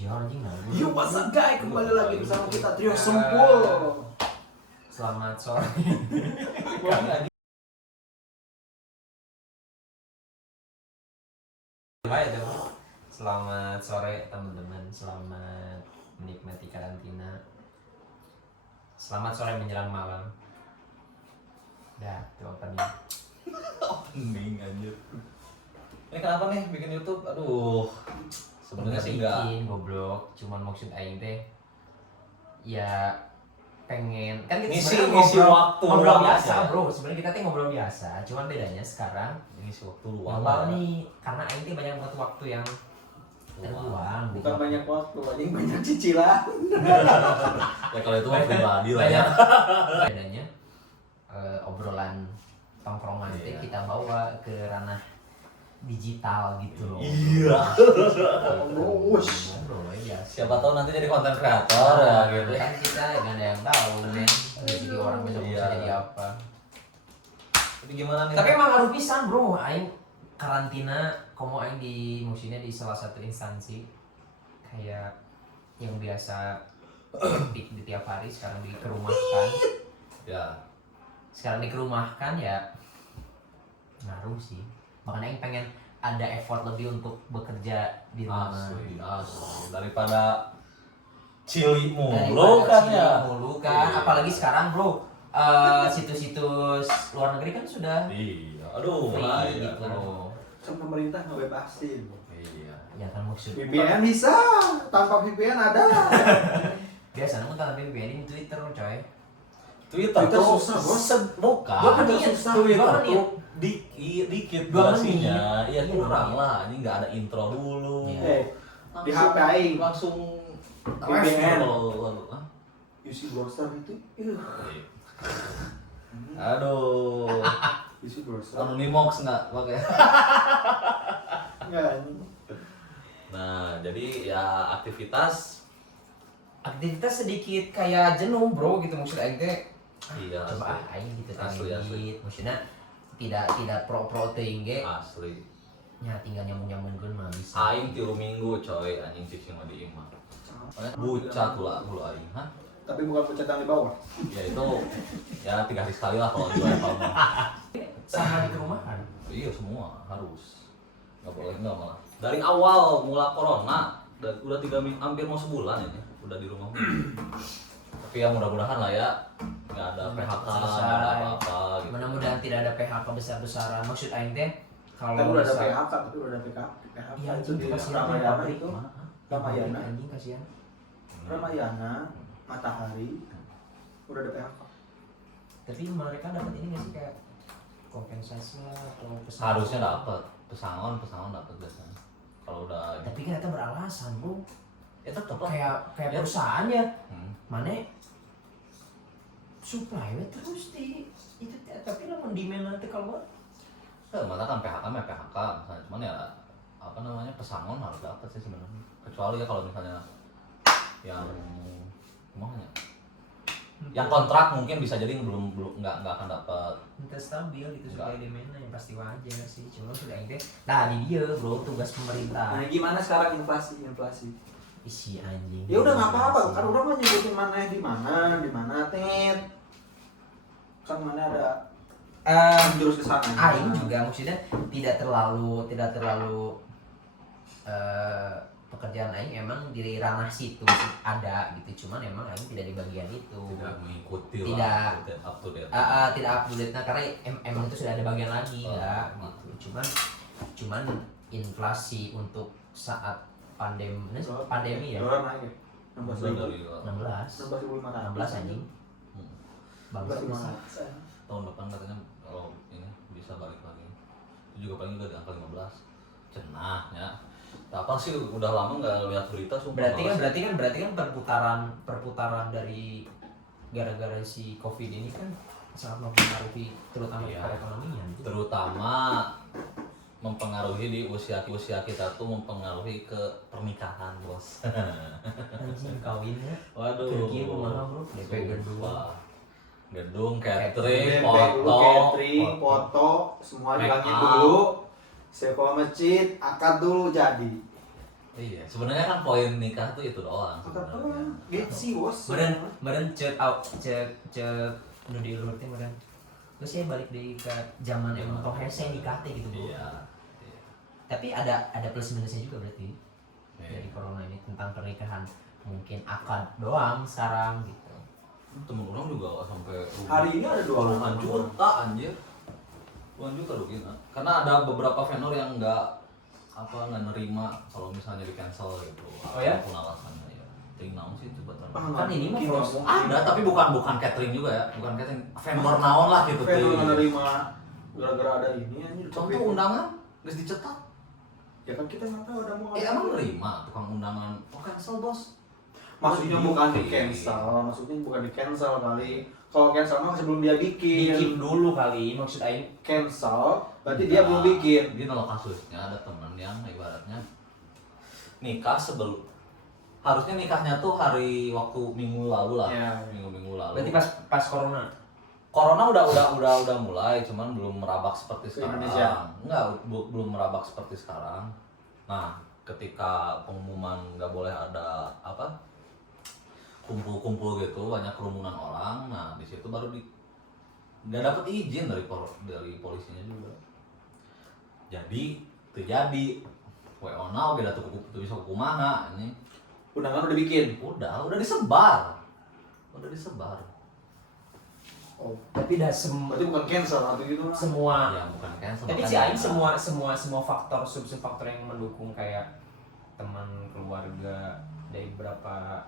Sial anjing nah. Yo what's up guys, kembali lagi bersama kita Trio Sempul. Selamat sore. Baik dong. Selamat sore teman-teman. Selamat menikmati karantina. Selamat sore menjelang malam. Dah, itu opening. Opening anjir. Ini kenapa nih bikin YouTube? Aduh. Sebenarnya sih enggak bikin goblok, cuman maksud aing teh ya pengen kan kita ngisi sebenarnya waktu ngobrol luang biasa aja. bro, sebenarnya kita teh ngobrol biasa, cuman bedanya sekarang ngisi waktu luang ngobrol nih karena aing teh banyak banget waktu yang terbuang Bukan banyak waktu, anjing banyak cicilan. ya kalau itu mah pribadi lah ya. banyak bedanya obrolan tongkrongan teh Iya. kita bawa ke ranah digital gitu loh. Iya. Ngobrol biasa. Siapa tahu nanti jadi konten kreator ya gitu. Kan kita nggak ada yang tahu nih jadi orang besok bisa Iya. jadi apa. Tapi gimana nih? Tapi emang ngaruh pisan bro, aing karantina, komo aing di maksudnya di salah satu instansi kayak yang biasa di tiap hari sekarang dikerumahkan. ya Sekarang dikerumahkan ya ngaruh sih. Makanya aing pengen ada effort lebih untuk bekerja di rumah. asli. Daripada cili mulu Daripada kan sini ya. mulu kan, Iya. apalagi sekarang bro, situs-situs luar negeri kan sudah Iya. Aduh, free nah, iya. gitu loh. Kan pemerintah ngebebasin. Iya. Ya kan maksud VPN bisa, tanpa VPN ada. biasanya kan tanpa VPN di Twitter coy. Twitter Twitter tuh susah, Bos. bukan. Dua menit, susah. Twitter dua menit. tuh dikit Dua durasinya. menit. Iya Iya, kurang dua menit. lah. Ini nggak ada intro dulu. Iya. Di HP aing. langsung VPN. Hah? UC browser itu. Aduh. UC browser. Anonymous nggak pakai. Enggak. Nah, jadi ya aktivitas. Aktivitas sedikit kayak jenuh bro gitu maksud aing teh. Iya. Coba asli. aing gitu Asli, asli. tadi. Maksudnya tidak pro teuing ge. Asli. Nya tinggal nyambung-nyambungkeun mah bisa. Aing 3 minggu coy anjing cicing mah di imah. Bucat tuh aing, hah? Tapi bukan pecat yang di bawah. Ya itu ya 3 hari sekali lah kalau di level mah. Sama di perumahan. Iya semua harus. Nggak boleh nggak malah. Dari awal mula corona udah 3 minggu hampir mau sebulan ini udah di rumah. Tapi ya mudah-mudahan lah ya nggak ada PHK, Selesai. nggak ada apa-apa gitu. Mudah-mudahan tidak ada PHK besar-besaran. Maksud aing teh Kan kalau udah ada misal- PHK, tapi udah ada PHK. Iya, itu di kasihan Ramayana pabrik. itu. Mana? Ramayana. Anjing kasihan. Ramayana, Matahari, udah ada PHK. Tapi mereka dapat ini nggak sih kayak kompensasi lah atau pesangon? Harusnya dapat pesangon dapat biasanya. Kalau udah Tapi kan kita beralasan bro. ya tetap lah. Kayak Ya. perusahaan ya. Hmm. Mana supply we terus di itu tapi lamun demand nanti kalau Ya, mana kan PHK mah PHK misalnya, cuman ya apa namanya pesangon harus dapat sih sebenarnya. Kecuali ya kalau misalnya yang gimana ya? Yang kontrak mungkin bisa jadi belum nggak akan dapat. minta stabil gitu Enggak. supaya demandnya yang pasti wajar sih cuma sudah ini teh nah di dia bro tugas pemerintah Nah, gimana sekarang inflasi? isi anjing Ya udah nggak apa-apa, kan udah mah nyebutin mana di mana, tet. Kan mana ada jurus ke sana. aing juga maksudnya tidak terlalu pekerjaan aing emang di ranah situ sih ada gitu cuman emang aing tidak di bagian itu Tidak mengikuti Tidak. lah up to date. tidak up to date nah karena emang itu sudah ada bagian lagi Oh. enggak gitu cuman inflasi untuk saat pandemi ya Dolar naik ya. 16.000. Dari 16 16.500. 16 anjing hmm, bagus bisa 16.500. tahun depan katanya kalau ini bisa balik lagi. Itu juga paling juga di angka 15. Cenah ya. Apa sih udah lama nggak lihat berita sumpah. berarti kan perputaran dari gara-gara si covid ini kan sangat mempengaruhi terutama Iya. perekonomian terutama mempengaruhi di usia kita tuh mempengaruhi ke pernikahan bos. anjing kawinnya Waduh. Turki kumaha bro DP gedung Sumpah. Gedung, DP catering, dulu, foto, catering, foto, semua Make bilangin up. dulu. Sekolah masjid, akad dulu jadi. Iya, sebenarnya kan poin nikah tuh itu doang Akad sebenarnya. doang. Gitu sih bos. Meren cek nu di luar teh meren. Terus saya balik deui ke zaman emang tong hese nikah teh gitu, Bro. Iya. Iya. Tapi ada plus minusnya juga berarti Iya. dari corona ini tentang pernikahan. Mungkin akad doang sekarang gitu. Temen orang juga sampai rugi. Hari ini ada 2 puluhan juta anjir. Puluhan juta rugi. Nah. Karena ada beberapa vendor yang nggak nerima kalau misalnya di cancel gitu. Oh ya? Apapun alasannya ya. Ting naon sih itu betul. Kan ini mah frozen. Ada tapi bukan catering juga ya. Bukan catering. Vendor naon lah gitu. Vendor Ting. menerima gara-gara ada ini anjir. Contoh undangan geus dicetak. Ya kan kita nggak tahu ada mau Emang nerima tukang undangan. Oh cancel bos. Maksudnya bukan di cancel, maksudnya bukan di cancel kali. Kalau cancel mah sebelum dia bikin. Bikin dulu kali maksud aing. Cancel, berarti dia belum bikin. Jadi kalau kasusnya ada teman yang ibaratnya nikah sebelum harusnya nikahnya tuh hari waktu minggu lalu lah. Iya. Minggu lalu. Berarti pas corona. Corona udah mulai, cuman belum merabak seperti Ke sekarang. Indonesia? Enggak, belum merabak seperti sekarang. Nah, ketika pengumuman nggak boleh ada apa kumpul-kumpul gitu, banyak kerumunan orang, nah di situ baru nggak dapat izin dari polisinya juga. Jadi terjadi WO now udah tuh bisa kumaha ini Undangan udah bikin. udah disebar. Oh, Tapi dah berarti bukan cancel atau gitu. semua Ya bukan cancel. tapi si makanya- aing semua faktor faktor yang mendukung kayak teman keluarga dari beberapa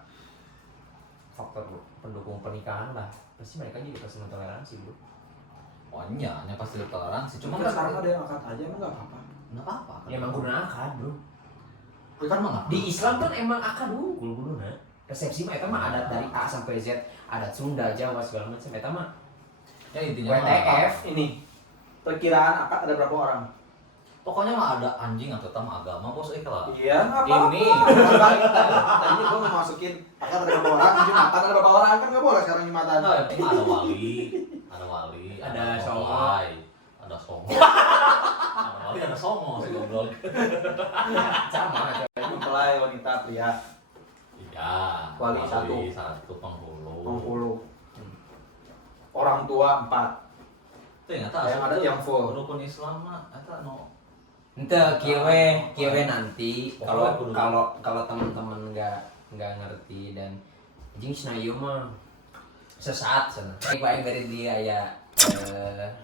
faktor pendukung pernikahan lah pasti mereka juga pasti mentoleransi bro. Oh iya, hanya pasti toleransi. Cuma Cuma kan sekarang ada yang angkat aja emang nggak apa-apa. nggak apa-apa. Ya emang guna akad bro. Ya kan mah Di Islam kan emang akad unggul guna. Resepsi mah eta mah adat dari A sampai Z, adat Sunda, Jawa segala macam eta mah ya intinya mah, WTF. ini perkiraan akad ada berapa orang? pokoknya mah ada anjing atau tam agama bos lah. Iya, nggak apa-apa. Ini Tadinya gue mau masukin akad ada berapa orang, jumatan ada berapa orang kan nggak boleh sekarang jumatan. nah, ada wali, Ada songo. mempelai, ada songo. Ada wali, ada songo sih goblok. sama Mempelai wanita pria. Iya. Wali satu. penghulu. Penghulu. Orang tua 4. Itu yang eta Yang ada yang full. rukun Islam mah eta no. ente kieu nanti kalau Pokoknya kudu. kalau teman-teman nggak ngerti dan anjing cenah ieu mah sesaat cenah. Kayak aing dari dia ya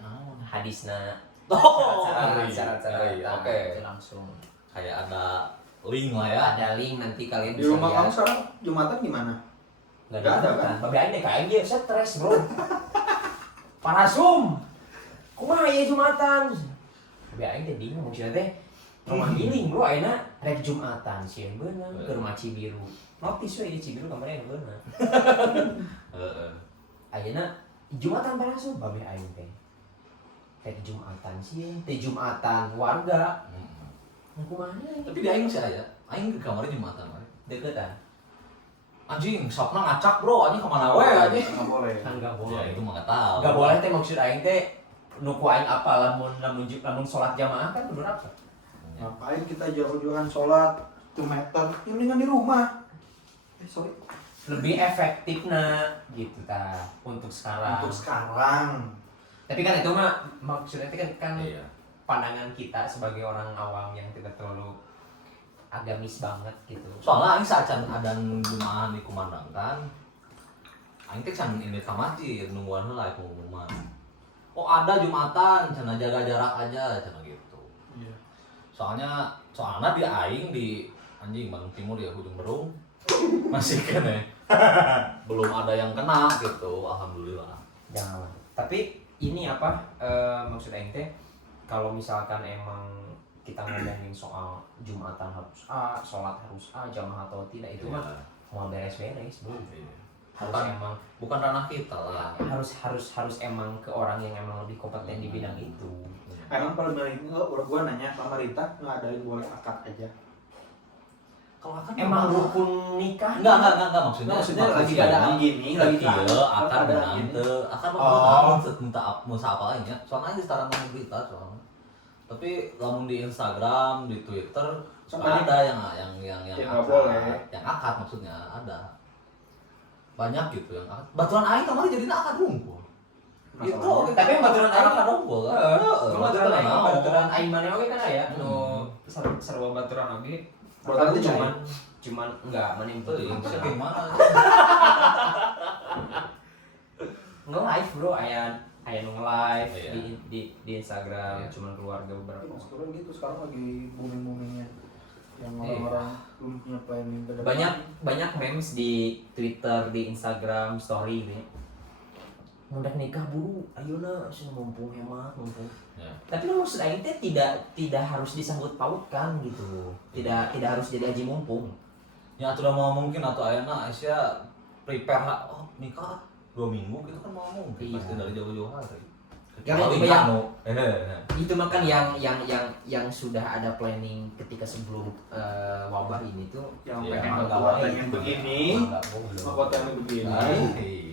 Naon? hadisna Oh, syarat-syarat iya, oke. itu langsung Kayak ada link lah ya. ada link nanti kalian Di bisa rumah kamu lihat. sekarang jumatan gimana? Nggak Nggak ada, kan? Babe aing deh kayak dia stres bro. Parasum. Kumaha ieu Jumatan? Babe aing teh bingung maksudnya teh rumah giling bro ayeuna rek Jumatan sieun beunang ke rumah Cibiru. Notis we di Cibiru kamarnya beunang. Heeh. Ayeuna Jumatan Parasum babe aing teh. Rek Jumatan sieun teh Jumatan warga. Kumaha ieu? Tapi di aing masih aya. Aing ke kamarnya Jumatan we. Deketan. Anjing, sokna ngacak bro, anjing kemana we anjing? Nggak boleh. Kan enggak Ya boleh. itu mah nggak tahu. Enggak boleh teh maksud aing teh nuku aing apa lamun salat jamaah kan kudu apa? Ngapain kita jauh-jauhan sholat 1 meter? Ya mendingan di rumah. Sorry. Lebih efektif gitu ta untuk sekarang. Untuk sekarang. Tapi kan itu mah maksudnya itu kan Iya. pandangan kita sebagai orang awam yang tidak terlalu agamis banget gitu. Soalnya aing saat can adan jemaah dikumandangkan, aing teh can ini ka masjid nungguan heula pengumuman. Oh ada Jumatan, cenah jaga jarak aja cenah gitu. Iya. Soalnya di aing di anjing Bandung Timur ya Ujung Berung masih kene. Belum ada yang kena gitu, alhamdulillah. Jangan. Tapi ini apa maksud aing teh kalau misalkan emang kita ngomongin soal Jumatan harus A, sholat harus A, jamaah atau tidak itu mah mau beres-beres bro. Iya. Harus Bukan- emang Bukan ranah kita lah. harus emang ke orang yang emang lebih kompeten di bidang itu. Emang pemerintah, gue nanya pemerintah ngadain boleh akad aja. Kalau akan Emang rukun nikah? enggak maksudnya Maksudnya lagi keadaan gini, lagi iya akan keadaan dengan gini. teu akan Oh. minta apa lainnya soalnya di sekarang mau berita soalnya tapi lamun di Instagram di Twitter Sampai ada yang nggak boleh. yang akad maksudnya ada banyak gitu yang akad. Baturan aing kemarin jadi akad unggul. Itu Masalahnya. Tapi yang baturan aing akad unggul kan. Kamu baturan aing, naon. baturan aing mana oge kan aya nu sarua baturan oge. Baturan Tapi itu cuman enggak mana yang Teuing penting. sih gimana? Nge live bro, aya nu live Iya. di Instagram, Iya. cuman keluarga beberapa. Sekarang gitu, sekarang lagi booming-boomingnya yang Iya. orang-orang belum punya planning ke depan. Banyak memes di Twitter, di Instagram story gitu ya. Mundak nikah buru, ayeuna sih mumpung hemat, mumpung. Ya. Tapi kan maksud aing teh tidak harus disambut pautkan gitu. Tidak harus jadi aji mumpung. Ya sudah mau mungkin atau ayeuna Aisyah prepare nikah 2 minggu gitu kan mau mungkin Iya. pasti dari jauh-jauh hari. Ya, Kecuali itu yang- anu. Itu mah kan yang sudah ada planning ketika sebelum wabah ini tuh Yang Iya, pengen enggak buat baik. pengen begini, enggak boleh. mau pengen begini.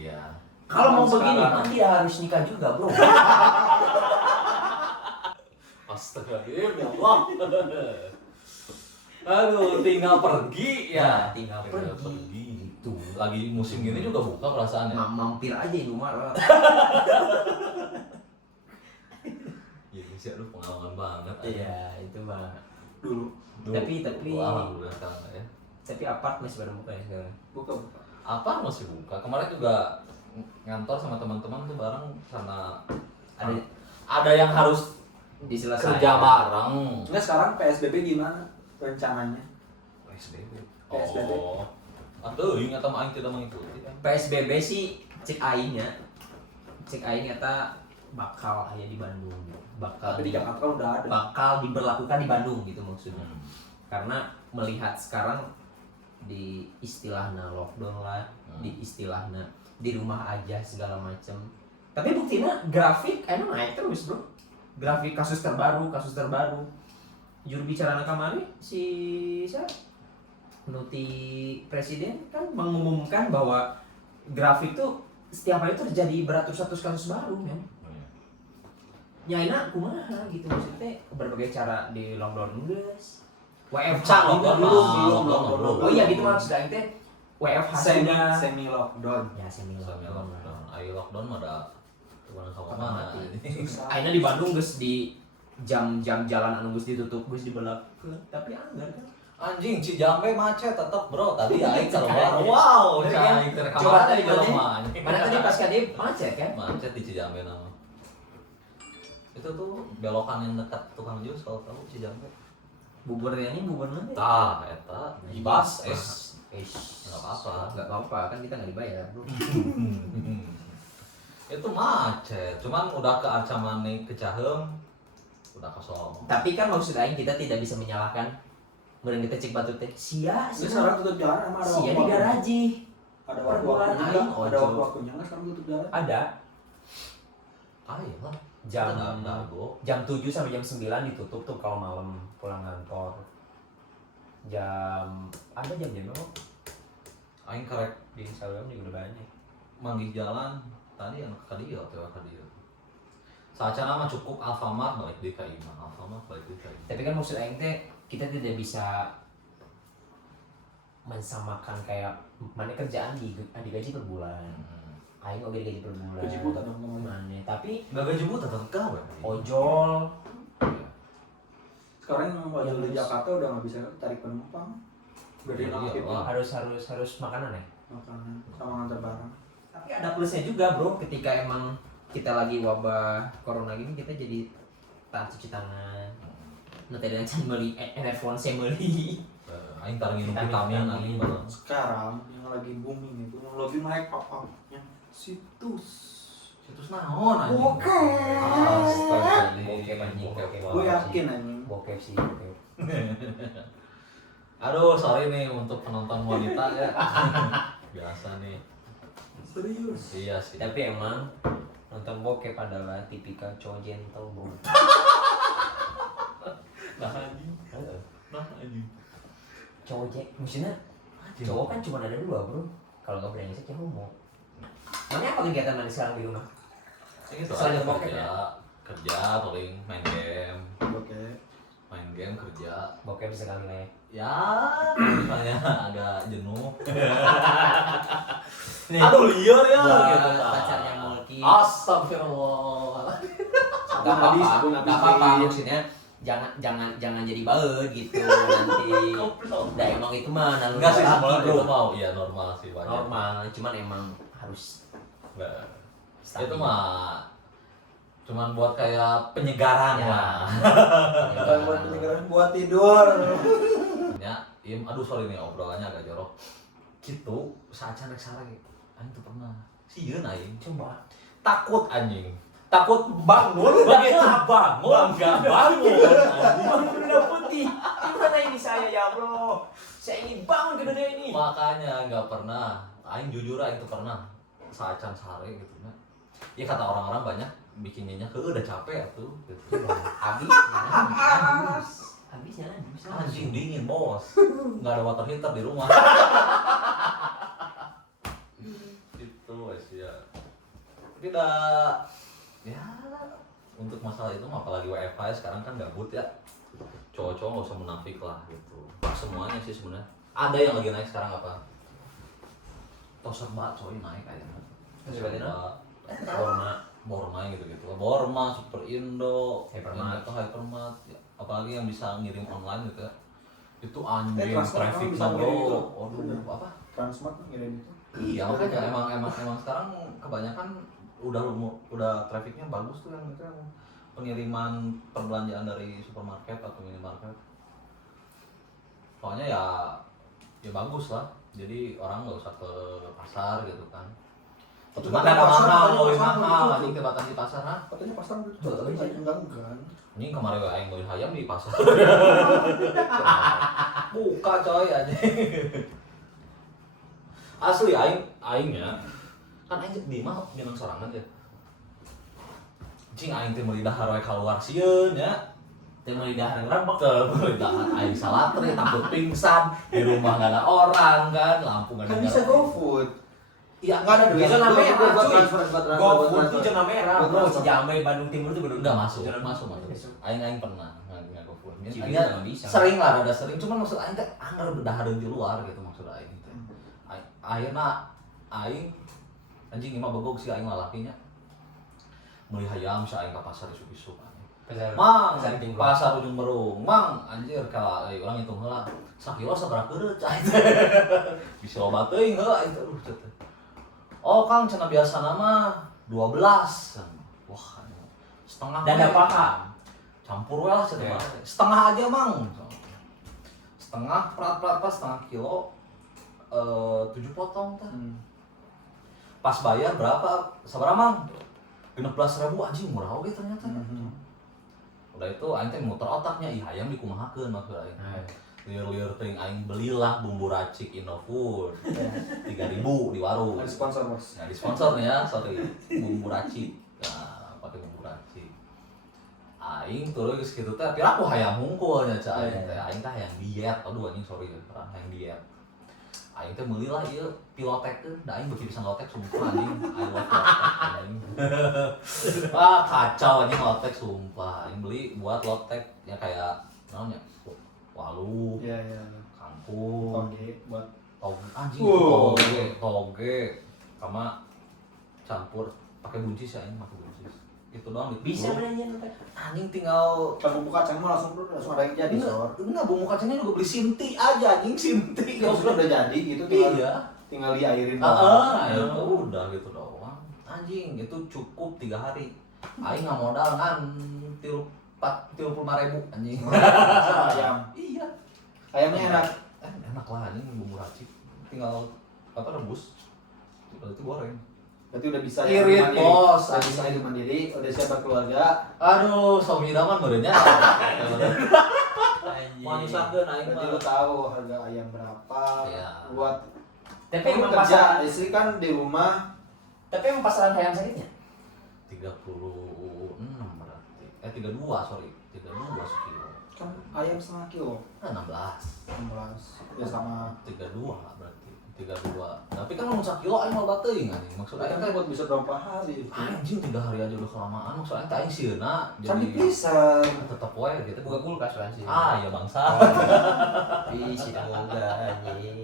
Iya. Kalau mau Sekarang. begini mah tidak harus nikah juga, Bro. Astagfirullahaladzim, ya Allah. Aduh, tinggal pergi ya. Tinggal pergi. Gitu. Lagi musim gini juga buka perasaannya. Mampir aja di rumah. Iya, sih aduh pengalaman banget. Iya, itu mah. Dulu Tapi- alhamdulillah sekarang ya. Tapi apart masih pada buka ya sekarang. buka. Apa masih buka? Kemarin juga ngantor sama teman-teman tuh bareng sana ada yang harus Diselesaikan. kerja bareng. Enggak, sekarang PSBB gimana rencananya? PSBB. PSBB. Oh. Aduh, ingat sama aing tidak mengikuti. PSBB sih cek aing ya. Cek aing eta bakal aya di Bandung. Tapi di Jakarta udah ada. Bakal diberlakukan di Bandung gitu maksudnya. Hmm. Karena melihat sekarang di istilahnya lockdown lah, di istilahnya di rumah aja segala macam. Tapi buktinya grafik emang naik terus bro. Grafik kasus terbaru. Juru bicara kemarin si siapa? Nuti Presiden kan mengumumkan bahwa grafik tuh setiap hari terjadi beratus-ratus kasus baru men. Ya enak kumaha gitu maksudnya berbagai cara di lockdown guys. WFH Lockdown, belum. Oh iya gitu maksudnya teh WFH sudah. Semi lockdown. Ya semi Sambil lockdown. lockdown. Ayo lockdown mah ada kemana sama Kemana mana. mati. Aina di Bandung geus di jam-jam jalan anu geus ditutup geus dibelak. Tapi anggar kan. Anjing Cijambe macet tetep bro. Tadi aing keluar. Wow, cai Coba terkamar tadi tadi jelema. Mana tadi pas kali macet kan? Macet di Cijambe nama. Itu tuh belokan yang dekat tukang jus kalau tahu Cijambe. Buburnya ini bubur mana? Tah, eta ibas es. Nggak apa-apa. Nggak apa-apa kan kita nggak dibayar bro. Itu macet, cuman udah ke Arcamani ke Cahem udah kosong. Tapi kan maksud aing kita tidak bisa menyalahkan meureun kita cek batu teh sia Ini sekarang tutup jalan sama ada sia di waktu-waktu. garaji. Ada Perbulan waktu-waktunya aing, nggak? Ada ojo. waktu-waktunya nggak sekarang tutup jalan? Ada Ah iya lah. jam Dago. jam 7 sampai jam 9 ditutup tuh kalau malam pulang kantor. Ada jam-jam apa? Aing karek Di Instagram juga udah banyak. manggih jalan tadi yang ke dia atau ke dia. Saacana mah cukup Alfamart balik di Kaima, Alfamart balik di Kaima. Tapi kan maksud aing teh kita tidak bisa mensamakan kayak mana kerjaan digaji per bulan. Aing oge digaji per bulan. Gaji buta dong ngomongnya. Mana? Tapi Nggak gaji buta tetap gawe. ojol Sekarang yang ojol di Jakarta udah nggak bisa tarik penumpang. Udah Iya, dinaktif iya. harus makanan ya. makanan sama ngantar barang. Tapi ada plusnya juga bro, ketika emang kita lagi wabah corona gini kita jadi taat cuci tangan. Nanti ada yang beli handphone saya beli. Aing tar nginum Vitamin, vitamin vitamin. anjing bareng. Sekarang yang lagi booming itu yang lagi naik pop-upnya situs. Situs naon anjing? Bokep. Astagfirullah. Bokep anjing, bokep. Gue yakin anjing. Bokep sih, bokep. Aduh, sorry nih untuk penonton wanita ya. Biasa nih. Serius. Iya sih. Tapi emang nonton bokep adalah tipikal cowok gentle bro. Nah anjing. Nah anjing. Maksudnya cowok kan cuma ada dua bro. Kalau nggak brengsek ya homo. Mana apa kegiatan mana sekarang di rumah? Ini tuh Selain aja bokep kerja, kerja paling main game. Oke. main game kerja bokep sekali nih. ya misalnya agak jenuh Nih, aduh liar ya buat gitu kan. pacarnya Mulki. Astagfirullah. Gak apa-apa, Sabun gak habis apa-apa beli. maksudnya jangan jadi baut gitu nanti. Nah emang itu mah naluri Enggak sih laki, sebenarnya bro. itu mau iya normal sih wajar. Normal, cuman emang harus Nggak. stabil. Itu mah cuman buat kayak penyegaran Ya. lah. Bukan buat penyegaran, buat tidur. Ya, aduh sorry nih obrolannya agak jorok. Gitu, saat rek sare, anjing tuh pernah. Sieun aing Coba. takut anjing. Takut bangun, Begitu bangun enggak bangun anjing. bangun benda putih. Gimana ini saya ya bro? Saya ingin bangun ke dunia ini. Makanya nggak pernah. Aing jujur aing tuh pernah saat sare gitu ya. Ya kata orang-orang banyak bikinnya udah capek tuh gitu. Habisnya Anjing dingin bos, nggak ada water heater di rumah. Itu wes ya. Tidak ya untuk masalah itu apalagi WFH sekarang kan gabut ya. Cowok-cowok nggak usah munafik lah gitu. Semuanya sih sebenarnya. Ada yang lagi naik sekarang apa? Toserba coy naik kayaknya. Borma gitu-gitu. Borma, Super Indo, Hypermart. Hypermart, ya, apalagi yang bisa ngirim online gitu ya. Itu anjing Transmart traffic bisa ngirim itu. bro. Waduh, apa? Transmart ngirim itu. Iya, makanya emang sekarang kebanyakan udah trafficnya bagus tuh yang itu yang pengiriman perbelanjaan dari supermarket atau minimarket. Soalnya ya bagus lah. Jadi orang nggak usah ke pasar gitu kan. Cuma ada mahal, anjing kebatasi pasar nah. Katanya pasar gitu, tapi enggak. Ini kemarin gue aing beli ayam di pasar. Buka coy anjing. Asli aingnya kan aing di mah minum sorangan ya. Cing aing teh meuli dahar we keluar sieun nya. Teu meuli dahar urang Teu meuli dahar aing salatre takut pingsan, di rumah enggak ada orang kan, lampu enggak Kan ada. bisa GoFood. Iya, Enggak ada duit. Zona merah, Buat cuy. transfer, buat transfer, buat GoFood transfer. itu zona merah, Buat bro. transfer. Cijambe, Bandung Timur itu bener Enggak masuk. Aing pernah nggak GoFood. Cibinong Aing nggak bisa. sering lah, ada sering. Cuman maksud aing teh anggar bedahareun di luar gitu maksud aing teh. Ayeuna aing anjing imah begog si aing lalakinya. Meuli hayam si aing ka pasar isuk-isuk. Mang, pasar ujung berung. Mang, anjir ka urang hitung heula. Sakilo sabaraha keureuc aing teh. Bisa loba teuing heula aing teh. Oh, Kang cenah biasana mah 12. Wah, setengah. Dada we. paha. Campur we lah cenah. Ya. Setengah aja, Mang. Setengah prat setengah kilo. 7 potong tah. Pas bayar berapa? Sabaraha, Mang? 16.000 anjing murah oge ternyata. Udah itu aing teh muter otaknya, ih hayam dikumahakeun maksud aing. Liur-liur teuing aing belilah bumbu racik Indofood. 3.000 di warung. Ada sponsor, Bos. Nah, di sponsor nih ya, sorry. Bumbu racik. Nah, pakai bumbu racik. Aing turun geus kitu teh, pira aku hayam hungkulnya ca aing teh. Aing teh hayang diet. Aduh anjing sorry hayang diet. Aing teh meuli lah ieu pilotek teh, da aing beuki pisan lotek sumpah anjing. I love lotek anjing. Wah, kacau anjing lotek sumpah. Aing beli buat lotek ya kayak naon ya? Walu, Iya, iya. kangkung, Oke, buat toge anjing Wow. toge sama campur pakai buncis ya aing pakai buncis. Itu doang Bisa menanya anjing tinggal kalau bumbu kacang mah langsung ada yang jadi, Sor. enggak bumbu kacangnya juga beli sinti aja anjing sinti. Kalau sudah udah jadi gitu tinggal Iya. tinggal diairin Ya udah gitu doang. Anjing itu cukup 3 hari. Aing nggak modal kan 35.000 anjing. Sama ayam. Iya. Ayamnya enak. Enak lah anjing bumbu racik. Tinggal rebus. Itu goreng. Berarti udah bisa Irit, hidup mandiri. Bos. Udah bisa hidup mandiri, udah siap berkeluarga. Aduh, suami idaman merenya. Manisakeun aing Berarti mah. lu tahu harga ayam berapa. Iya. Buat Tapi lu emang kerja, pasaran, istri kan di rumah. tapi emang pasaran hayam sakitnya. 36 berarti. 32 sorry. 32 sekilo. Kan ayam setengah kilo. 16. 16. Ya sama 32 lah berarti. 32. Tapi kan mun sakilo aing mah teuing anjing. Maksudnya Kan buat bisa berapa hari itu. anjing 3 hari aja udah kelamaan. Maksudnya teh aing sieuna Kan di freezer. tetep wae gitu. Buka kulkas kan sih. Ya bangsa. Isi tangga anjing.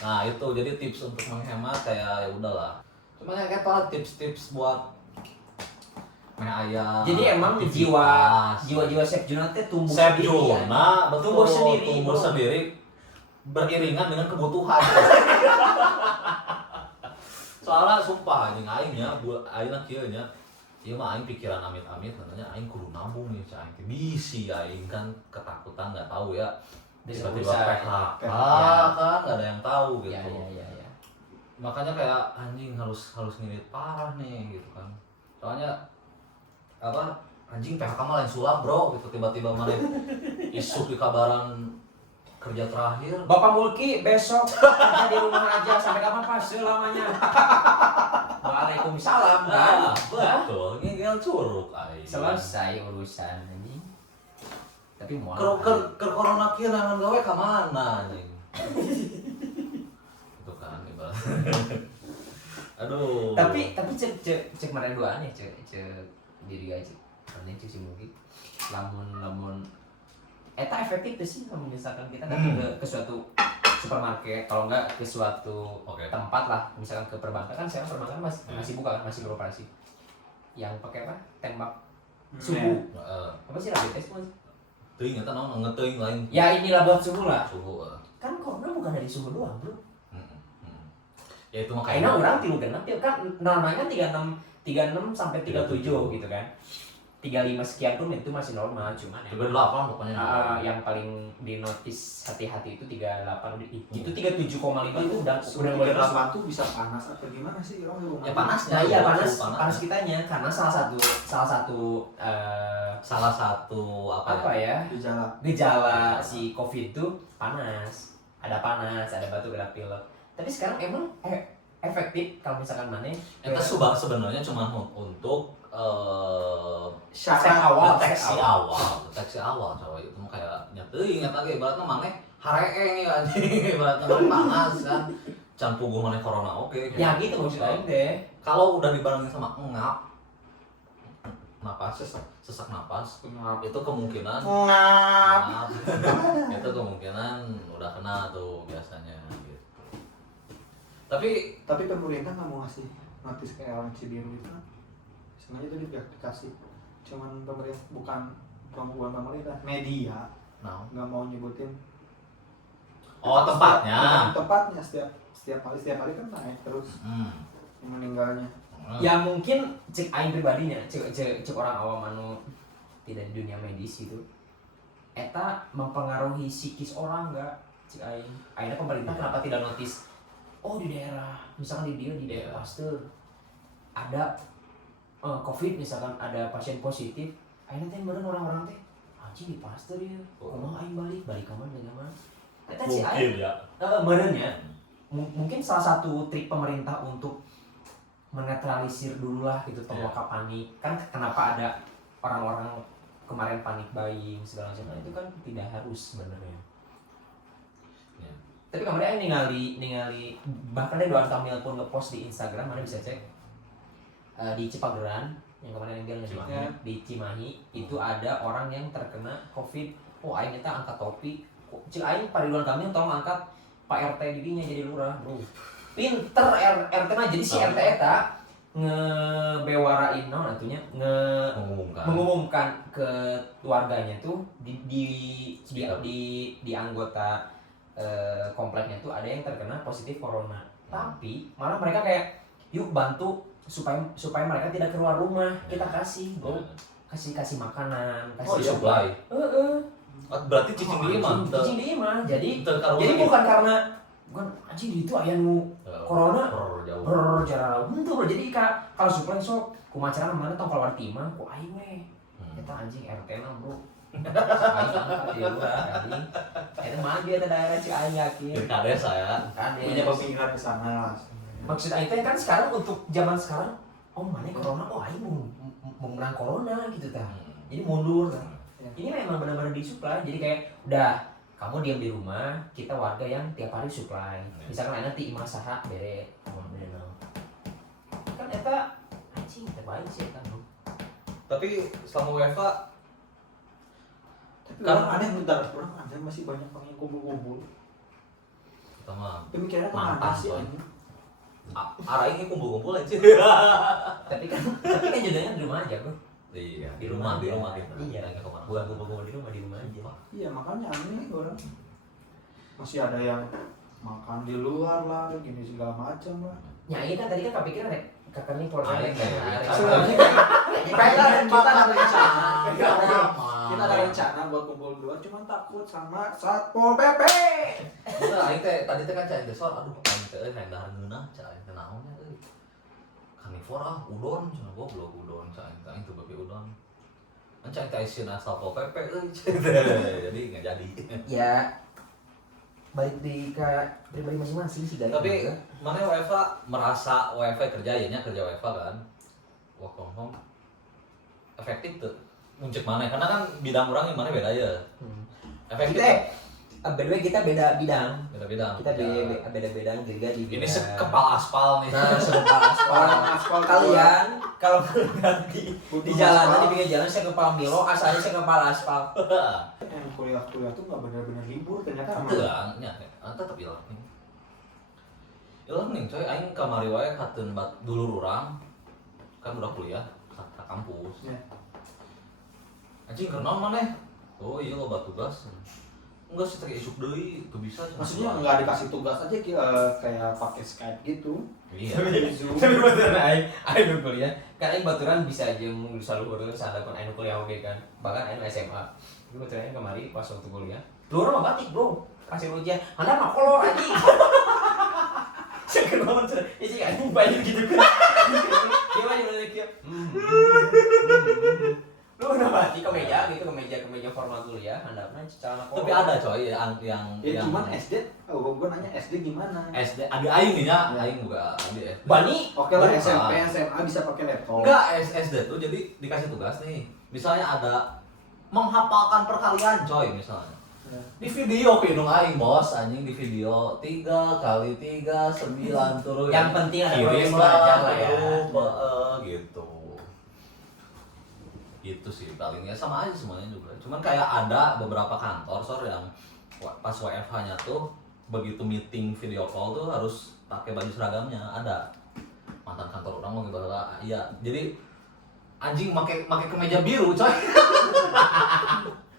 Nah, itu jadi tips untuk menghemat kayak ya udahlah. Cuma ya kayak apa tips-tips buat meh ayam. Jadi emang jiwa Chef Juna teh tumbuh Chef sendiri, ya? Juna, betul, Tumbuh sendiri, tumbuh bro. sendiri beriringan dengan kebutuhan. Soalnya sumpah anjing aingnya aingna kieu nya. Ieu mah aing pikiran amit-amit katanya aing kudu nabung nih cai aing teh bisi aing kan ketakutan enggak tahu ya. Tiba-tiba Bisa PHK Ya. kan enggak ada yang tahu gitu. Ya. Makanya kayak anjing harus ngirit parah nih gitu kan. Soalnya apa anjing PHK mah lain sulap bro gitu tiba-tiba mana isu di kabaran kerja terakhir. Bapak Mulki besok kerja di rumah aja sampai kapan Pak? Selamanya. Waalaikumsalam kan. Nah, betul, ngegel curug aing. Selesai urusan ini. Tapi mau Ke corona kieu nangan gawe ka mana anjing? Itu kan ibarat. Aduh. Tapi cek mana duaan ya cek diri aja. Karena cek si Mulki. Lamun eta efektif tuh sih kalau misalkan kita datang ke suatu supermarket, kalau enggak ke suatu tempat lah, misalkan ke perbankan kan sekarang perbankan masih buka kan, masih beroperasi. Yang pakai apa? Tembak suhu. Apa sih rapid test mas? Teuing eta naon ngeteuing lain. Ya inilah buat suhu lah. Suhu. Kan corona bukan dari suhu doang, Bro. Ya itu mah Kayaknya orang 36 kan normalnya 36 sampai 37 gitu kan. 35 sekian pun itu masih normal, cuman ya 38 pokoknya. Yang paling di notice hati-hati itu 38 itu 37,5 itu udah mulai masuk. 38 tuh bisa panas atau gimana sih orang di rumah? Ya panas. Nah iya panas kitanya karena salah satu apa ya gejala si COVID itu panas, ada batuk, ada pilek. Tapi sekarang emang efektif kalau misalkan mana? Itu sebenarnya cuma untuk deteksi awal coy itu mah kayak nyeteuing eta ge ibaratna maneh hareeng ya anjing ibaratna panas kan can puguh maneh corona oke. Ya gitu maksud aing teh. Kalau udah dibarengin sama engap napas sesak napas itu kemungkinan ngap itu kemungkinan udah kena tuh biasanya gitu. Tapi pemerintah nggak mau ngasih notis kayak orang Cibiru itu kan sengaja tuh dikasih cuman pemerintah bukan pemerintah media nggak mau nyebutin tempatnya setiap hari kan naik terus meninggalnya. Ya mungkin cek aing pribadinya, cek orang awam anu tidak di dunia medis gitu. Eta mempengaruhi psikis orang enggak? Cek aing. Akhirnya pemerintah kenapa tidak notice? Oh di daerah, misalkan di daerah Pasteur ada COVID misalkan ada pasien positif, akhirnya teh meureun orang-orang teh anjing di Pasteur ya. Kumaha aing balik ka mana zaman. Eta cek aing. ya. Meureun ya. Mungkin salah satu trik pemerintah untuk menetralisir dulu lah gitu terwaka panik kan kenapa ada orang-orang kemarin panik buying segala macam itu kan tidak harus sebenarnya. Tapi kemarin ningali bahkan dari Doan Kamil pun ngepost di Instagram, mana bisa cek di Cipageran yang kemarin yang dia di Cimahi itu ada orang yang terkena COVID. Oh aing eta angkat topi, cik aing Doan Kamil tolong angkat Pak RT dirinya jadi lurah, bro. Pinter RT mah jadi si RT eta ngebewarain naon atunya mengumumkan ke keluarganya tuh di anggota kompleknya tuh ada yang terkena positif corona. Tapi malah mereka kayak yuk bantu supaya mereka tidak keluar rumah. Kita kasih, bro. Kasih makanan, kasih supply. Berarti cicing di imah. Jadi bukan karena anjing itu aya nu corona berjarak henteu bro. Jadi kalau supply sok kumacara mana tong keluar timah ku aing we. Eta anjing RT na bro. Aing angkat di luar anjing. Eta mah dia daerah Ciaing yakin. Kades saya punya pemikiran ke sana. Maksud aing teh kan sekarang untuk zaman sekarang mana corona aing mau menang corona gitu tah. Jadi mundur tah. Ini memang benar-benar disuplai. Jadi kayak udah kamu diam di rumah, kita warga yang tiap hari supply. Misalkan lain nanti imah saha bere berenang. Kan eta anjing terbaik sih kan. Tapi selama WFH Tapi orang ada yang bentar, orang ada masih banyak orang yang kumpul-kumpul. kita mah Pemikirannya kemana Mantan, sih Boy. anjing? arah ini kumpul-kumpul aja. Tapi kan jadinya di rumah aja, Bro. Iya, di rumah aja. kita. Iya. Nggak kemana. Bukan kumpul-kumpul di rumah aja. Iya makanya aneh orang. Masih ada yang makan di luar lah, gini segala macam lah. Ya ini kan tadi kan kepikiran ya, kakaknya keluarga Aing kayak Kita ada rencana, Sama. kita ada rencana buat kumpul di luar, cuman takut sama Satpol PP. Nah, aing teh tadi teh kan cai teh soal aduh aing teh main dahar ngeunah cai teh naon ya euy. Karnivor udon cenah goblok udon cai aing teh beuki udon. Kan cai teh sieun asal Pol PP euy. Jadi enggak jadi. Ya balik di ke pribadi masing-masing sih guys. Tapi mana WFH merasa WFH kerja ya nya kerja WFH kan. Work from home. Efektif tuh. Muncul mana? Karena kan bidang orang yang mana beda ya. Efektif. By the way kita beda bidang. Beda bidang. Kita beda bidang juga di Ini bidang. sekepal aspal nih. Nah, sekepal aspal. Orang aspal Kalian kalau melihat di Butuh jalanan aspal. di pinggir jalan saya kepala Milo, asalnya saya kepala aspal. yang kuliah tuh nggak benar-benar libur ternyata aman. Enggak, nya tetep ilang. Ilang nih coy aing kamari wae hateun bat dulur urang. Kan udah kuliah ke kampus. Ya. Anjing kernaon maneh? Oh iya lo tugas. Enggak sih teh isuk deui tuh bisa. Maksudnya nggak dikasih tugas aja kayak pakai Skype gitu. Iya. Zoom. Tapi baturan aing kuliah. Kan aing baturan bisa aja selalu urang sadar kan aing kuliah oge kan. Bahkan aing SMA. Itu baturan kemari pas waktu kuliah. Luar mah batik, Bro. Kasih ujian. Anda mah kolor anjing. Seger banget tuh. Isi anjing banyak gitu kan. Gimana kieu? Lu udah batik kemeja gitu, kemeja formal kuliah, handapna celana kolor. Tapi ada coy yang Ya cuman SD, gua nanya SD gimana? SD ada aing nih ya, Ya. aing juga ada SD. Bani Oke lah Bukan. SMP, SMA bisa pakai laptop. Enggak, SD tuh jadi dikasih tugas nih. Misalnya ada menghafalkan perkalian coy misalnya. Ya. Di video pindung aing bos anjing di video 3 kali 3 9 turun. Yang penting ada kirim progres belajar lah ya. Gitu. Gitu sih palingnya sama aja semuanya juga. Cuman kayak ada beberapa kantor yang pas WFH-nya tuh begitu meeting video call tuh harus pakai baju seragamnya. Ada mantan kantor orang mau gimana? Iya. Jadi anjing make kemeja biru coy.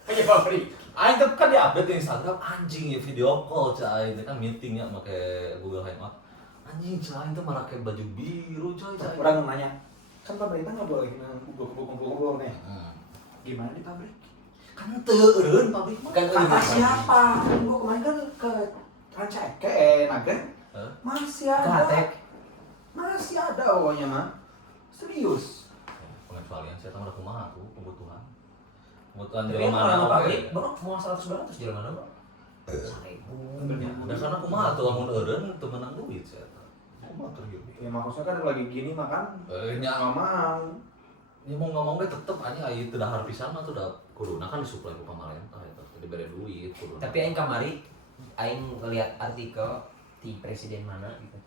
Punya pabrik. Aing tuh kan di-update di Instagram anjing ya video call coy. Itu kan meetingnya pakai Google Hangout. Anjing coy itu malah kayak baju biru coy. Orang nanya, kan pemerintah nggak boleh kumpul-kumpul nih. Gimana di pabrik? Kan teureun pabrik mah. Kan Kata siapa? Gua kemarin kan ke Ranca Eke, Nagrek. Hah? Masih ada. Katek. Masih ada pokoknya mah. Serius. Pengecualian saya tahu ada kumaha tuh kebutuhan. Kebutuhan Tapi di yang mana mana pabrik, Bro, mau 100 di mana, Bro? Dan sana kumaha tuh lamun eureun teu menang duit saya. Kumaha tuh gitu. Ya maksudnya kan lagi gini makan Nya nggak mau. ya mau ngomong deh tetep aja aya teu dahar pisan mah tuh da kuduna kan disuplai ku pamarentah eta teh dibere duit kuduna. Tapi aing kamari aing ngeliat artikel di presiden mana gitu.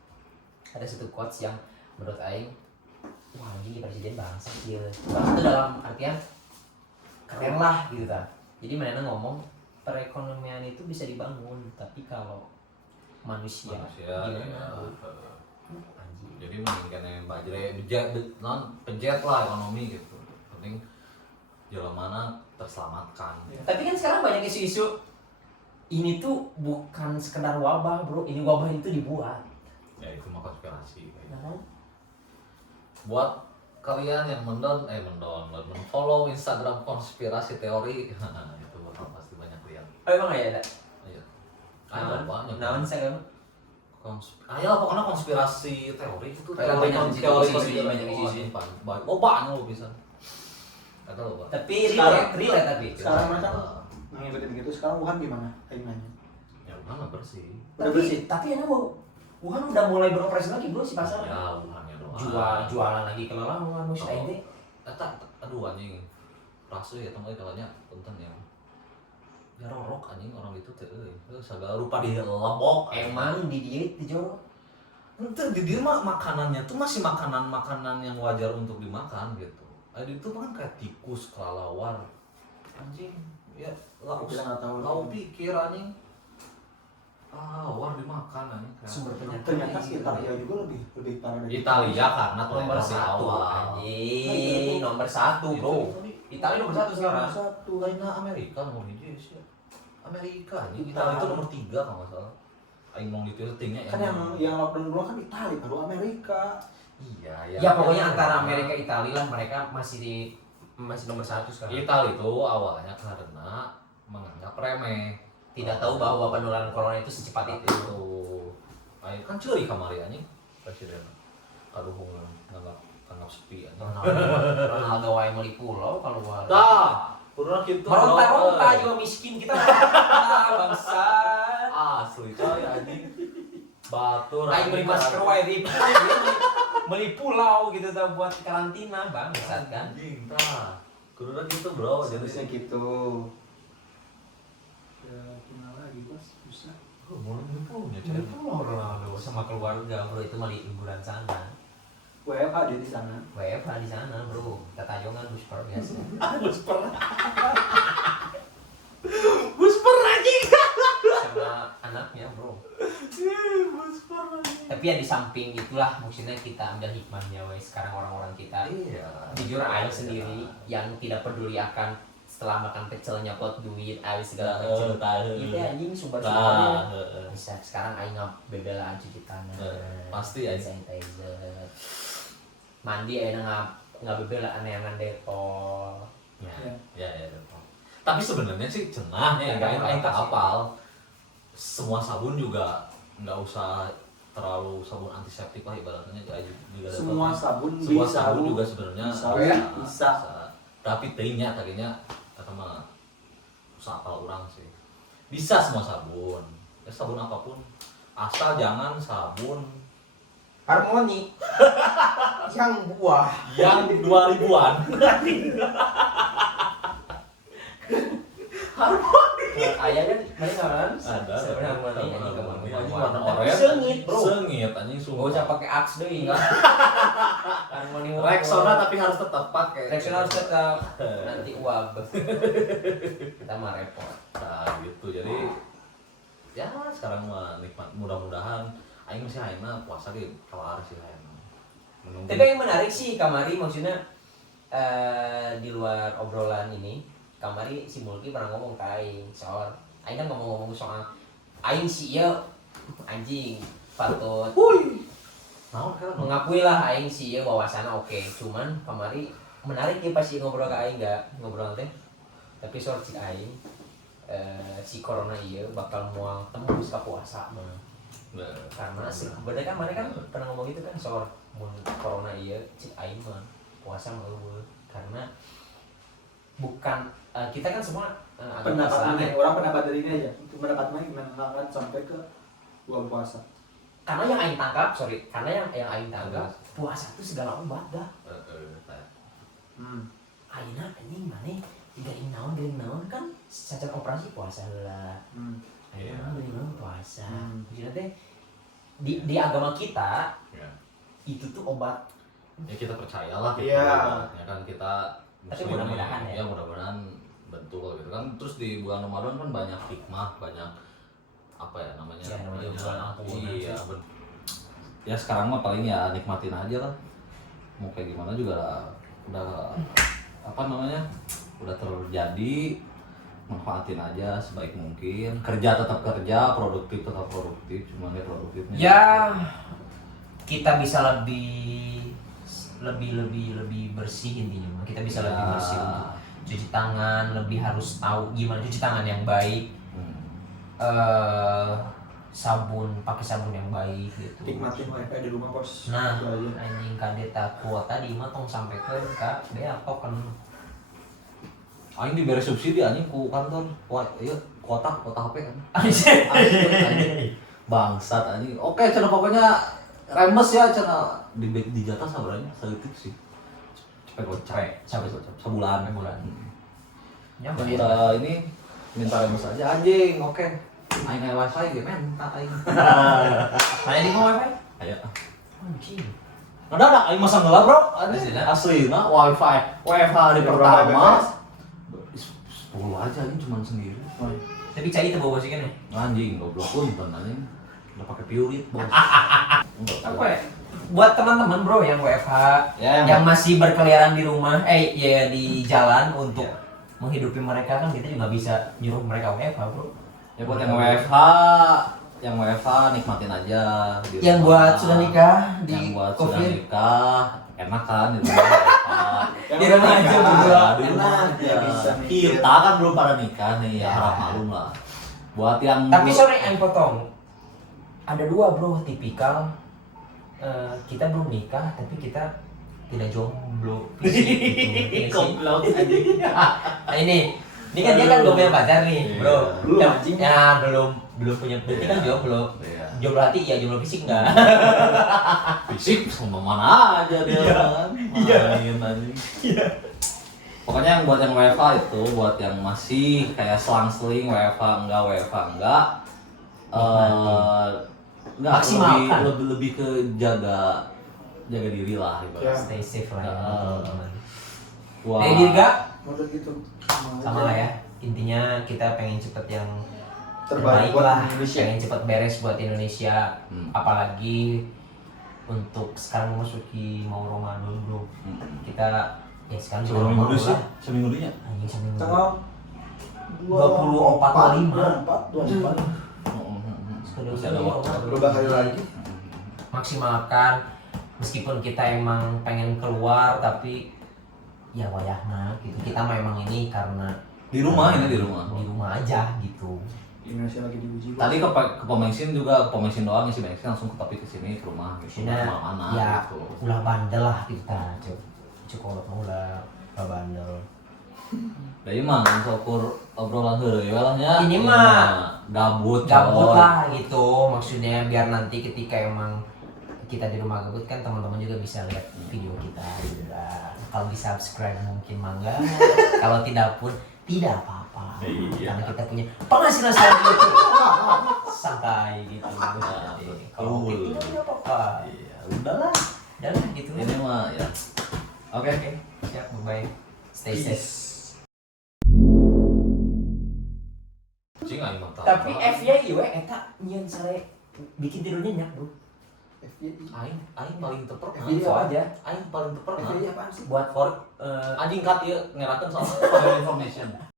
Ada satu quotes yang menurut aing wah anjing di presiden bangsa kieu. Bangsa itu dalam artian keren lah gitu kan. Jadi mana ngomong perekonomian itu bisa dibangun, tapi kalau manusia Manusia gimana? ya. Anjing. Jadi mending kene bajre pencet lah ekonomi gitu. Penting jalan mana terselamatkan. Tapi kan sekarang banyak isu-isu ini tuh bukan sekedar wabah, Bro. Ini wabah itu dibuat. Ya itu mah konspirasi. Nah, Buat kalian yang follow Instagram konspirasi teori, itu bakal pasti banyak lihat. oh emang ya ada? Iya. Ada banyak. Naon saya Ayo pokoknya konspirasi teori itu Banyak isu-isu, banyak isu-isu. banyak lo bisa. Kata lo, Pak. Tapi Sekarang- relate tapi. Sekarang mereka ngikutin gitu. Sekarang Wuhan gimana? Aing nanya. Ya mana bersih. Udah bersih. Tapi ini Wuhan udah mulai beroperasi lagi, Bro, si pasar. Ya Wuhannya doang. Jualan lagi kelelawar, mus aing. Aduh anjing. Rasu ya teman kalanya punten yang. rorok anjing orang itu teh segala rupa di lebok Emang di diet di jorok. itu di dia mah makanannya tuh masih makanan yang wajar untuk dimakan gitu. Itu kan kayak tikus, kelelawar, anjing, ya Kita nggak tahu. lau pikir anjing, war dimakan anjing. Sumber penyakit. Ternyata si Italia juga lebih parah dari Italia karena Nomor di 1 awal. anjing, nomor 1 bro. Italia nomor 1 sekarang. Satu lainnya Amerika nomor hiji sih. Amerika anjing, Italia itu nomor 3 kalau nggak salah. Aing mau detailnya kan yang lockdown dulu kan Italia baru Amerika. Iya, Ya pokoknya antara Amerika Italia lah mereka masih nomor 1 sekarang. Italia itu awalnya karena menganggap remeh, Tidak tahu bahwa penularan corona itu secepat itu. itu. Aing kan curi kamari anjing presiden. Aduh nganggap sepi anjing. Ronaldo wae meuli pulau kalau luar. Tah, urang kitu. Meronta-ronta juga miskin kita bangsa. Asli coy anjing. Batur. Aing beli masker wae di beli pulau gitu tah buat karantina bangsat kan. Anjing tah. Kudu gitu bro, Jenisnya jadi gitu. Ya gimana lagi bos, bisa. mau punya Beli pulau Ronaldo sama keluarga bro itu mah liburan sana. WFH dia di sana. WFH di sana bro, kita tajongan busper biasa. Busper anjing. Sama anaknya bro. Tapi ya di samping itulah maksudnya kita ambil hikmahnya wes sekarang orang-orang kita. Iya. Jujur Aing sendiri yang tidak peduli akan setelah makan pecel nyopot duit, segala macam. Itu anjing sumber-sumbernya. Bisa sekarang Aing bebelaan cuci tangan. Pasti ya. Sanitizer. Mandi Aing nggak bebelaan yang Dettol. Ya. Tapi sebenarnya sih cenahnya yang aing tak hafal. Semua sabun juga nggak usah terlalu sabun antiseptik lah ibaratnya juga ada Semua sabun semua bisa sabun lu. juga sebenarnya Bisa. tapi tadinya kata mah usah apal orang sih bisa semua sabun ya sabun apapun asal jangan sabun Harmoni yang buah yang 2000-an. ayah kan mereka kan Ada Harmoni anjing warna oranye sengit bro sengit anjing gak sumpah usah pakai Axe deh enggak Harmoni Rexona tapi harus tetap pakai Rexona harus tetap nanti uab kita mah repot. nah gitu jadi ya sekarang mah nikmat mudah-mudahan aing masih ayeuna puasa ge kelar sih ayeuna menunggu Tapi yang menarik sih Kamari maksudnya di luar obrolan ini Kamari si Mulki pernah ngomong ke Aing soal Aing kan ngomong-ngomong soal Aing sih ya anjing patut naon kan mengakui lah Aing sih ya bahwasannya oke. Cuman Kamari menarik ya pas ngobrol ke Aing nggak ngobrol teh tapi soal si Aing si corona iya bakal mual tembus ke puasa mah karena sebenarnya kan mereka kan pernah ngomong gitu kan soal corona iya cik aing mah puasa mah karena bukan kita kan semua agama Islam ya. Pendapat dari ini aja. Pendapat mana gimana sampai ke bulan puasa. Karena yang aing tangkap karena yang aing tangkap puasa itu segala obat dah. Ayeuna anjing maneh gering naon kan sacan operasi puasa heula. Gering naon puasa. Maksudnya teh di agama kita itu tuh obat. Ya kita percayalah gitu Iya. ya kan kita Tapi muslim mudah-mudahan nih, ya. mudah-mudahan betul gitu kan terus di bulan Ramadan kan banyak hikmah banyak apa ya namanya Ya, namanya bulan ampunan iya sih. ya sekarang mah paling ya nikmatin aja lah mau kayak gimana juga udah apa namanya udah terjadi manfaatin aja sebaik mungkin kerja tetap kerja produktif tetap produktif cuman ya produktifnya Ya kita bisa lebih bersih intinya kita bisa Ya. lebih bersih untuk cuci tangan lebih harus tahu gimana cuci tangan yang baik pakai sabun yang baik gitu Nikmatin wifi di rumah bos. nah Itu aja. anjing kadeta kuota di mah tong sampai ke beatok kan aing diberi subsidi anjing ku kantor iya kuota HP kan anjing bangsat anjing oke cenah pokoknya remes ya cenah di jatah sabaranya sedetik sih cepet gocap Sampai sebulan Sebulan. Ya, udah ini minta remus aja anjing, oke. Aing aya wifi ge men, tak aing. Mana di mau wifi? Aya. Anjing. Ngedadak aing masang heula, Bro. Aslinya? Aslina wifi. WFH hari Berapa pertama. BBS? 10 aja anjing cuman sendiri. Tapi cari tuh bawa kan ya? Anjing goblok punten anjing. Udah pakai Purit, Bos. Apa ya? Buat teman-teman bro yang WFH, Ya, yang masih berkeliaran di rumah, ya di jalan untuk menghidupi mereka kan kita juga bisa nyuruh mereka WFH bro. Ya buat yang WFH nikmatin aja di Yang rumah. buat sudah nikah di yang buat sudah COVID. nikah enak kan di rumah WFH. Di rumah aja berdua. Di rumah Enak, aja. ya bisa mikir. Kita kan belum pada nikah nih ya, Ya. harap malum lah. Buat yang Tapi sorry yang potong. Ada dua bro, tipikal kita belum nikah tapi kita tidak jomblo fisik gitu. Goblok Nah ini kan dia kan belum punya pacar nih bro. Belum, Ya, anjing. ya belum punya, berarti kan jomblo. Iya. Jomblo hati ya, jomblo fisik enggak. Fisik sama mana aja dia kan. Main anjing. Pokoknya yang buat yang WFH itu buat yang masih kayak selang-seling WFH enggak enggak Maksimalkan. lebih ke jaga diri lah Ya. ibaratnya. Stay safe lah ya teman-teman. Wah. Dari Dirga Menurut gitu. sama lah ya. Intinya kita pengen cepet yang Terbaik terbaik buat lah, Indonesia. pengen cepet beres buat Indonesia. Apalagi untuk sekarang memasuki mau Ramadan bro. Kita ya sekarang kita Seminggu Ramadan dulu sih, lah. seminggu dulunya. Anjing seminggu. Tanggal 24 Masih ada waktu. Berubah hari lagi. Maksimalkan meskipun kita emang pengen keluar tapi ya wayahna gitu. Kita memang ini karena Di rumah ini di rumah. di rumah aja gitu. Indonesia lagi diuji. Tadi ke pembensin juga, ke pembensin doang isi bensin langsung ke tapi ke sini ke rumah gitu. Cina Mana ya gitu. ulah bandel lah kita cukup ulah bandel. Dari mah ukur obrolan heureuy we lah nya. Ini mah gabut gabut coy. lah gitu, maksudnya biar nanti ketika emang kita di rumah gabut kan teman-teman juga bisa lihat video kita gitu kan. Kalau di subscribe mungkin mangga, kalau tidak pun tidak apa-apa. Iya. Karena kita punya penghasilan selanjutnya santai gitu. Kalau Cool. kita tidak apa-apa. Iya, udahlah. Dan gitu. Ini mah ya. Oke. Oke, siap, bye. Stay safe. Cing aing mah tahu. Tapi FYI we eta nyeun sare bikin tidur nyenyak, Bro. FYI. aing paling teper Info aja. aing paling teper FYI apaan sih? Buat for anjing cut ieu ngerakeun soal information